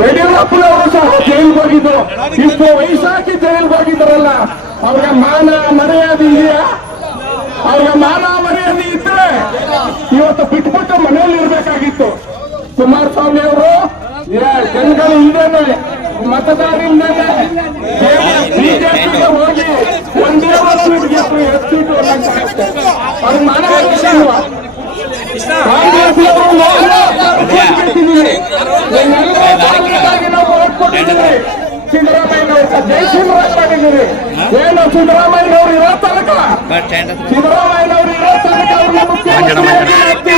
ಯಡಿಯೂರಪ್ಪನವರು ಸಹ ಜೈಲ್ಗೆ ಹೋಗಿದ್ರು ಇಷ್ಟು ವಯಸ್ಸಾಕಿ ಜೈಲ್ಗೆ ಹೋಗಿದ್ರಲ್ಲ ಅವ್ರಿಗೆ ಮಾನ ಮರ್ಯಾದೆ ಇದೆಯಾ? ಅವ್ರಿಗೆ ಮಾನ ಮರ್ಯಾದೆ ಇದ್ರೆ ಇವತ್ತು ಬಿಟ್ಬಿಟ್ಟು ಮನೆಯಲ್ಲಿ ಇರ್ಬೇಕಾಗಿತ್ತು. ಕುಮಾರಸ್ವಾಮಿ ಅವರು ಜನಗಳು ಇಲ್ದೇನೆ ಮತದಾರರಿಂದೇನೆ ಬಿಜೆಪಿಗೆ ಹೋಗಿ ಒಂದೇ ಒಂದು ಅನ್ನೋಕ್ಕಾಗತ್ತೆ. ಅವ್ರಿಗೆ ಮಾನ ಮರ್ಯಾದೆ ಇಲ್ವಾ? ಕಾಂಗ್ರೆಸ್ನವರು ನಾವು ಗೆದ್ದಿದ್ದೀವಿ. ನಿಮ್ಮೆಲ್ಲರ ಕಾರಣಕ್ಕಾಗಿ ನಾವು ಓಟ್ ಕೊಟ್ಟಿದ್ದೀವಿ. ಸಿದ್ದರಾಮಯ್ಯನವರು ಜೈ ಶಿವರಾಜ್ ಮಾಡಿದ್ದೀವಿ ಏನು ಸಿದ್ದರಾಮಯ್ಯನವರು ಇರೋ ತನಕ. ಸಿದ್ದರಾಮಯ್ಯನವರು ಇರೋ ತನಕ ಮಾಡ್ತೀವಿ ನಾವು.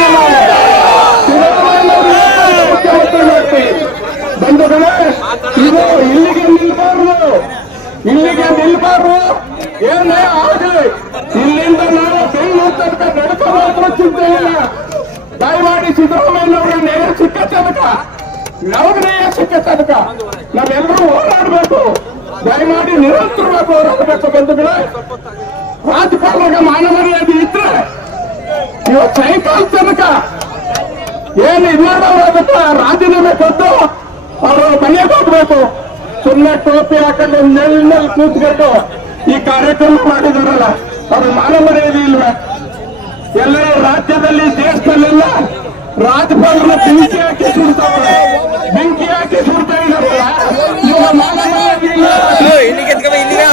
ಸಿದ್ದರಾಮಯ್ಯನವರು ಇರೋ ತನಕ ಮುಖ್ಯಮಂತ್ರಿ ಮಾಡ್ತೀವಿ. ಬಂಧುಗಳೇ ಇದು ಇಲ್ಲಿಗೆ ನಿಲ್ಬಾರ್ದು. ಇಲ್ಲಿಗೆ ನಿಲ್ಬಾರ್ದು. ಏನೇ ಆಗಲಿ ಇಲ್ಲಿಂದ ನಾವು ಬೆಂಗಳೂರು ತನಕ ನಡ್ಕೊಂಡು ಚಿಂತೆ ಇಲ್ಲ. ದಯಮಾಡಿ ಸಿದ್ದರಾಮಯ್ಯನವರ ನೇರ ಸಿಕ್ಕ ತನಕ. ನಮಗೆ ನ್ಯಾಯ ಸಿಕ್ಕ ತನಕ. ನಾವೆಲ್ಲರೂ ಹೋರಾಡಬೇಕು. ದಯಮಾಡಿ ನಿರಂತರವಾಗಿ ಹೋರಾಡಬೇಕು ಬಂಧುಗಳೇ. ರಾಜಕಾರಣಿಗೆ ಮಾನ ಮರ್ಯಾದೆ ಇದ್ರೆ ಇವತ್ತು ಸೈಕಲ್ ತನಕ ಏನು ಇಲ್ಲದವರಾಗುತ್ತ? ರಾಜೀನಾಮೆ ಕೊಟ್ಟು ಅವರು ಮನೆಗೆ ಹೋಗ್ಬೇಕು. ಸುಮ್ಮನೆ ಟೋಪಿ ಹಾಕೊಂಡು ನೆಲ್ ಕೂತ್ಕೊಂಡು ಈ ಕಾರ್ಯಕ್ರಮ ಮಾಡಿದಾರಲ್ಲ ಅವ್ರ ಮಾನ ಮರ್ಯಾದೆ ಇಲ್ವೇ? ಎಲ್ಲರೂ ರಾಜ್ಯದಲ್ಲಿ ದೇಶದಲ್ಲೆಲ್ಲ ರಾಜ್ಯಪಾಲರ ತಿಳಿಸಿ ಹಾಕಿ ಸುಡ್ತಾವ್ರೆ ಬೆಂಕಿ ಹಾಕಿ ಸುಡ್ತಾ ಇದಾರಲ್ಲ ಇವ ಮಾನ ಮರ್ಯಾದೆ ಇಲ್ಲ ಇಲ್ಲಿಗೆ ಎತ್ಕೊ ಬಾ, ಇಲ್ಲಿಗೆ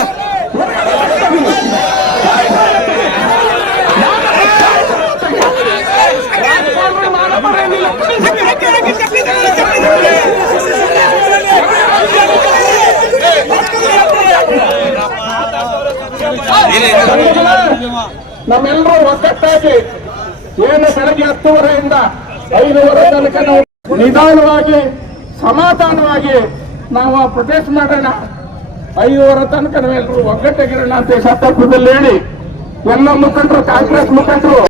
ರಾಜ್ಯಪಾಲರ ಮಾನ ಮರ್ಯಾದೆ ಇಲ್ಲ ನಮ್ಮೆಲ್ಲರೂ ಒಗ್ಗಟ್ಟಾಗಿ ಏನು ಬೆಳಗ್ಗೆ ಹತ್ತುವರೆಯಿಂದ ಐದುವರೆ ತನಕ ನಾವು ನಿಧಾನವಾಗಿ, ಸಮಾಧಾನವಾಗಿ ನಾವು ಪ್ರೊಟೆಸ್ಟ್ ಮಾಡೋಣ. ಐದುವರೆ ತನಕ ನಾವೆಲ್ಲರೂ ಒಗ್ಗಟ್ಟಾಗಿರೋಣ ಅಂತ ಸಂದರ್ಭದಲ್ಲಿ ಹೇಳಿ ಎಲ್ಲ ಮುಖಂಡರು, ಕಾಂಗ್ರೆಸ್ ಮುಖಂಡರು.